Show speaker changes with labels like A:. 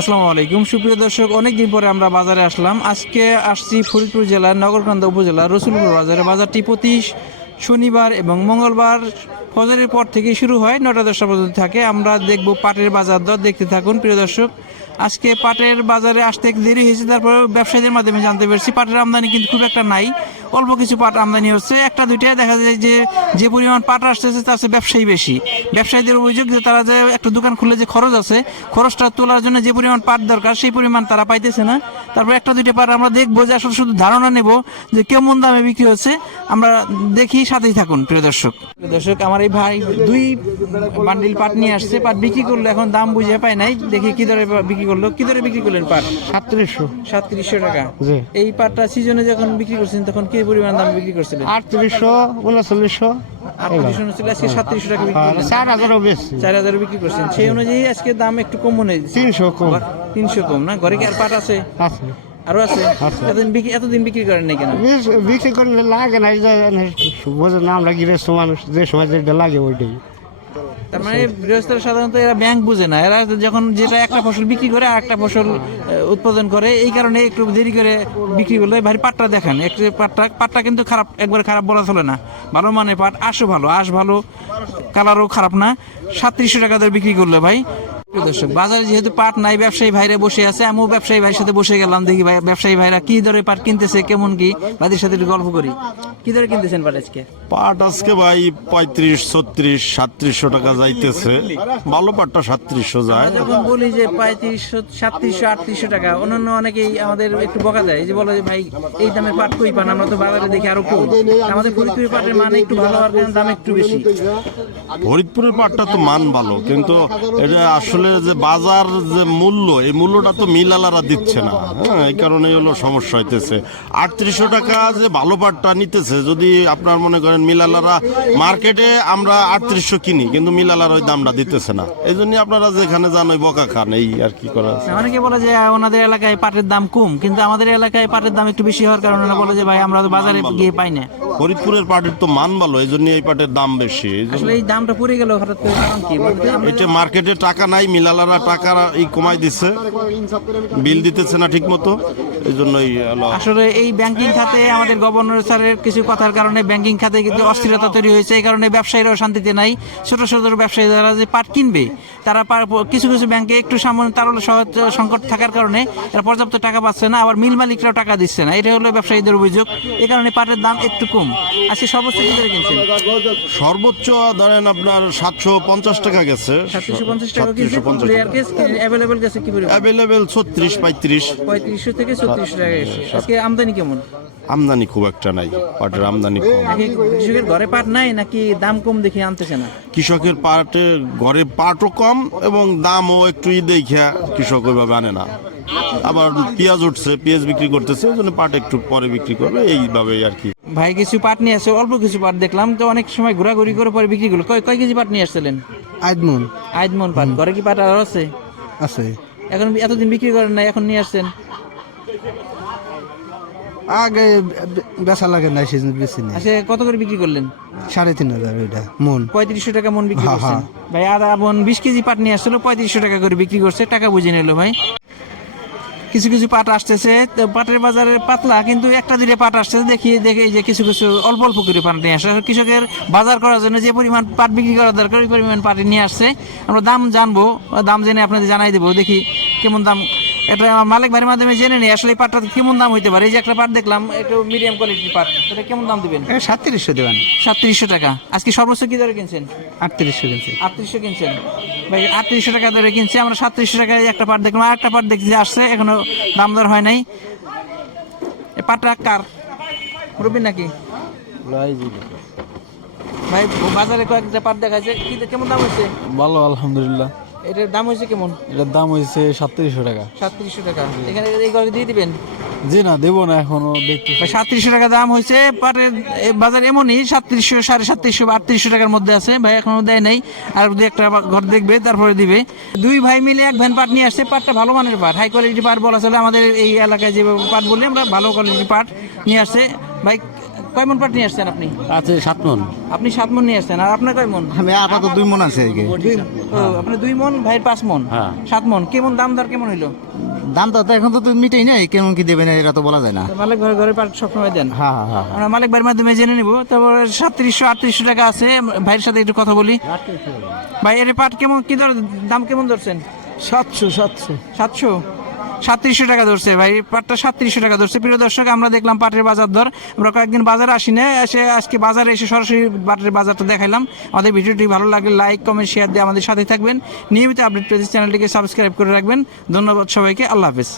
A: আসসালামু আলাইকুম। সুপ্রিয় দর্শক, অনেকদিন পরে আমরা বাজারে আসলাম। আজকে আসছি ফরিদপুর জেলার নগরকান্দা উপজেলার রসুলপুর বাজারে। বাজারটি প্রতি শনিবার এবং মঙ্গলবার ফজরের পর থেকে শুরু হয় নটা দশটা পর্যন্ত থাকে। আমরা দেখব পাটের বাজার দর। দেখতে থাকুন, প্রিয় দর্শক। আজকে পাটের বাজারে আসতে দেরি হয়েছে তারপর ব্যবসায়ীদের মাধ্যমে জানতে পেরেছি, পাটের আমদানি কিন্তু খুব একটা নাই। অল্প কিছু পাট আমদানি হচ্ছে। একটা দুইটাই দেখা যায় যে যে পরিমাণ পাট আসতেছে তার চেয়ে ব্যবসায়ী বেশি। ব্যবসায়ীদের অভিযোগ যে তারা যে একটা দোকান খুলে যে খরচ আছে খরচটা তোলার জন্য যে পরিমাণ পাট দরকার সেই পরিমাণ তারা পাইতেছে না। তারপর একটা দুইটা পাট আমরা দেখব যে আসলে শুধু ধারণা নেব যে কেমন দামে বিক্রি হচ্ছে। আমরা দেখি সাথেই থাকুন প্রিয় দর্শক। প্রিয় দর্শক আমার এই ভাই দুই বান্ডিল পাট নিয়ে আসছে। পাট বিক্রি করল এখন দাম বুঝে পায় নাই। দেখি কি দরে বিক্রি করল। কি দরে বিক্রি করলেন পাট?
B: সাতত্রিশশো।
A: সাতত্রিশশো টাকা। এই পাটটা সিজনে যখন বিক্রি করছেন তখন কি পরিমাণ দাম বিক্রি করছিলেন?
B: আটত্রিশশো উনচল্লিশশো
A: আটত্রিশশো উনচল্লিশ আজকে সাতত্রিশশো টাকা বিক্রি
B: চার হাজারও বেশি।
A: চার হাজার বিক্রি করছেন। সেই অনুযায়ী আজকে দাম একটু কম মনে হয়
B: তিনশো কম।
A: তিনশো কম না? ঘরে কি আর পাট আছে?
B: আছে।
A: আরও আছে। এতদিন বিক্রি এতদিন বিক্রি করেন নাই কেন?
B: বিক্রি করলে লাগে না বোঝে না আমরা গৃহস্থ মানুষ যে সময় যেটা লাগে ওইটাই।
A: তার মানে গৃহস্থরা সাধারণত এরা ব্যাংক বুঝে না। এরা যখন যেটা একটা ফসল বিক্রি করে আর একটা ফসল উৎপাদন করে, এই কারণে একটু দেরি করে বিক্রি করলে ভারী পাটটা দেখান। একটু পাটটা পাটটা কিন্তু খারাপ, একবার খারাপ বলা চলে না। ভালো মানে পাট, আশও ভালো, আশ ভালো, কালারও খারাপ না। সাতত্রিশশো টাকা দিয়ে বিক্রি করলে ভাই। দর্শক, বাজারে যেহেতু পাট নাই, ব্যবসায়ী ভাইরা বসে আছে, আমিও ব্যবসায়ী ভাইয়ের সাথে বসে গেলাম, দেখি ভাই, ব্যবসায়ী ভাইরা কি দরে পাট কিনতেছে, কেমন কি ভাইদের সাথে একটু গল্প করি। কি দরে কিনতেছেন পাট আজকে?
C: পাট আজকে ভাই পঁয়ত্রিশ ছত্রিশ সাতত্রিশশো টাকা যাইতেছে। ভালো পাটটা সাতত্রিশশো যায়।
A: যখন বলি যে পঁয়ত্রিশশো সাতত্রিশশো আটত্রিশশো টাকা অন্যান্য অনেকেই আমাদের একটু বকা যায় যে বলে যে ভাই এই দামের পাট কই পান? আমরা তো বাজারে দেখি আরও কম। আমাদের ফরিদপুরের পাটের মান একটু ভালো হওয়ার কারণে দাম একটু বেশি।
C: ফরিদপুরের পাটটা তো মান ভালো কিন্তু এটা আসলে যে বাজার যে মূল্য এই মূল্যটা তো মিলালারা দিচ্ছে না। হ্যাঁ এই কারণেই হলো সমস্যা হইতেছে। আটত্রিশশো টাকা যে ভালো পাটটা নিতেছে যদি আপনার মনে করেন মিলালারা মার্কেটে আমরা আটত্রিশশো কিনি কিন্তু মিলালার ওই দামটা দিতেছে না। এই জন্য আপনারা যেখানে যান ওই বকা খান এই আর কি করা আছে।
A: অনেকে বলে যে ওনাদের এলাকায় পাটের দাম কম। কিন্তু আমাদের এলাকায় পাটের দাম একটু বেশি হওয়ার কারণে বলে যে ভাই আমরা তো বাজারে গিয়ে পাই না।
C: ফরিদপুরের পাটের তো মান ভালো এই জন্য এই পাটের দাম বেশি।
A: আসলে এই দামটা পড়ে গেল হঠাৎ করে কারণ কি?
C: এটা মার্কেটে টাকা নাই মিলালারা টাকা এই কমাই দিচ্ছে বিল দিতেছে না ঠিক মতো এই জন্যই
A: আসলে এই ব্যাংকিং খাতে আমাদের গভর্নর স্যারের কিছু কথার কারণে ব্যাংকিং খাতে কিন্তু অস্থিরতা তৈরি হয়েছে। এই কারণে ব্যবসায়ীরাও শান্তিতে নাই। ছোট ছোট ব্যবসায়ী যারা যে পাট কিনবে তারা কিছু কিছু ব্যাংকে একটু সামান্য তারল সহজ সংকট থাকার কারণে এরা পর্যাপ্ত টাকা পাচ্ছে না আবার মিল মালিকরাও টাকা দিচ্ছে না। এটা হলো ব্যবসায়ীদের অভিযোগ। এই কারণে পাটের দাম একটু কম। আজকে সর্বোচ্চ কি করে কিনছেন?
C: সর্বোচ্চ ধরেন আপনার সাতশো পঞ্চাশ টাকা গেছে।
A: সাতত্রিশশো পঞ্চাশ টাকা কিনছে
C: পঞ্চাশ
A: অ্যাভেলেবেল গেছে কি পরিমাণ?
C: অ্যাভেলেবেল ছত্রিশ পঁয়ত্রিশ।
A: পঁয়ত্রিশশো থেকে ছত্রিশশো টাকা গেছে। আজকে আমদানি কেমন?
C: আমদানি খুব একটা নাই। পাটের আমদানি কম।
A: কৃষকের ঘরে পাট নাই নাকি দাম কম দেখে আনতেছে না?
C: কৃষকের পাটে ঘরে পাটও কম এবং দামও একটু দেখা কৃষক ওইভাবে আনে না। আবার পেঁয়াজ উঠছে পেঁয়াজ বিক্রি করতেছে ওই জন্য পাট একটু পরে বিক্রি করবে এইভাবে আর কি।
A: ভাই কিছু পাট নিয়ে আসছে অল্প কিছু পাট দেখলাম তো অনেক সময় ঘোরাঘুরি করে পরে বিক্রি করল। কয় কয় কেজি পাট নিয়ে আসছিলেন?
B: আজমন
A: আজমন পাট। ঘরে কি পাট আর আছে?
B: আছে।
A: এখন এতদিন বিক্রি করেন না এখন নিয়ে আসছেন।
B: আগে বেচা লাগে না সেজন্য বেশি নেই।
A: আচ্ছা কত করে বিক্রি করলেন?
B: সাড়ে তিন হাজার ওইটা মন।
A: পঁয়ত্রিশশো টাকা মন বিক্রি
B: হ্যাঁ,
A: করছেন। ভাই আধা মন বিশ কেজি পাট নিয়ে আসছিল পঁয়ত্রিশশো টাকা করে বিক্রি করছে টাকা বুঝে নিল ভাই। কিছু কিছু পাট আসতেছে পাটের বাজারে পাতলা কিন্তু একটা দুইটা পাট আসতেছে দেখি দেখি যে কিছু কিছু অল্প অল্প করে পাট নিয়ে আসে কৃষকের বাজার করার জন্য যে পরিমাণ পাট বিক্রি করা দরকার ওই পরিমাণ পাট নিয়ে আসছে। আমরা দাম জানব দাম জেনে আপনাদের জানাই দেবো দেখি কেমন দাম এটা মালিক ভাইয়ের মাধ্যমে জেনে নিই আসলে এই পাটটা কেমন দাম হইতে পারে? এই যে একটা পাট দেখলাম একটু মিডিয়াম কোয়ালিটির পাট। এটা কেমন দাম দিবেন?
B: সাতত্রিশশো দেবেন।
A: সাতত্রিশশো টাকা। আজকে সর্বোচ্চ কি দরে কিনছেন?
B: আটত্রিশশো কিনছেন
A: আটত্রিশশো কিনছেন। ভাই আটত্রিশশো টাকা ধরে কিনছি। আমরা সাতত্রিশশো টাকায় একটা পাট দেখলাম আর একটা পাট দেখতে আসছে এখনও দাম দর হয় নাই। এই পাটটা কার? রবি নাকি? ভাই বাজারে কয়েকটা পাট দেখাচ্ছে কি কেমন দাম হয়েছে?
D: ভালো আলহামদুলিল্লাহ।
A: এটার দাম হয়েছে কেমন?
D: এটার দাম হয়েছে সাতত্রিশশো টাকা।
A: সাতত্রিশশো টাকা। এখানে এই ঘরে দিয়ে দিবেন?
D: জি না দেবো না এখনও দেখতে
A: সাতত্রিশশো টাকা দাম হয়েছে পাটের বাজার এমনই সাতত্রিশশো সাড়ে সাতত্রিশশো আটত্রিশশো টাকার মধ্যে আছে। ভাই এখনও দেয় নাই আর দু একটা ঘর দেখবে তারপরে দিবে। দুই ভাই মিলে এক ভ্যান পাট নিয়ে আসছে পাটটা ভালো মানের পাট। হাই কোয়ালিটি পাট বলা চলে আমাদের এই এলাকায় যে পাট বলি আমরা ভালো কোয়ালিটি পাট নিয়ে আসছে। ভাই কয় মন পাট নিয়ে আসছেন আপনি?
B: আছে সাত মন।
A: আপনি সাত মন নিয়ে আসছেন আর আপনার কয় মন?
B: আমি আপাতত দুই মন আছে এদিকে
A: আপনি দুই মন ভাইয়ের পাঁচ মন?
B: হ্যাঁ।
A: সাত মন কেমন দাম দর কেমন হইল?
B: দামটা তো এখন তো মিটেই নাই কেমন কি দেবে না এটা তো বলা যায় না।
A: মালিক ভাই ঘরে পাট সবসময় দেন?
B: হ্যাঁ হ্যাঁ হ্যাঁ।
A: আমরা মালিক ভাইয়ের মাধ্যমে জেনে নিব তারপর সাতত্রিশশো আটত্রিশশো টাকা আছে ভাইয়ের সাথে একটু কথা বলি। ভাই এর পাট কেমন কি দর দাম কেমন ধরছেন?
B: সাতশো সাতশো।
A: সাতশো? সাতত্রিশশো টাকা ধরছে ভাই, পাটটা সাতত্রিশশো টাকা ধরছে। প্রিয় দর্শক, আমরা দেখলাম পাটের বাজার দর। আমরা কয়েকদিন বাজার আসি না এসে আজকে বাজারে এসে সরাসরি পাটের বাজারটা দেখাইলাম। আমাদের ভিডিওটি ভালো লাগলে লাইক কমেন্ট শেয়ার দিয়ে আমাদের সাথে থাকবেন। নিয়মিত আপডেট পেতে চ্যানেলটিকে সাবস্ক্রাইব করে রাখবেন। ধন্যবাদ সবাইকে, আল্লাহ হাফেজ।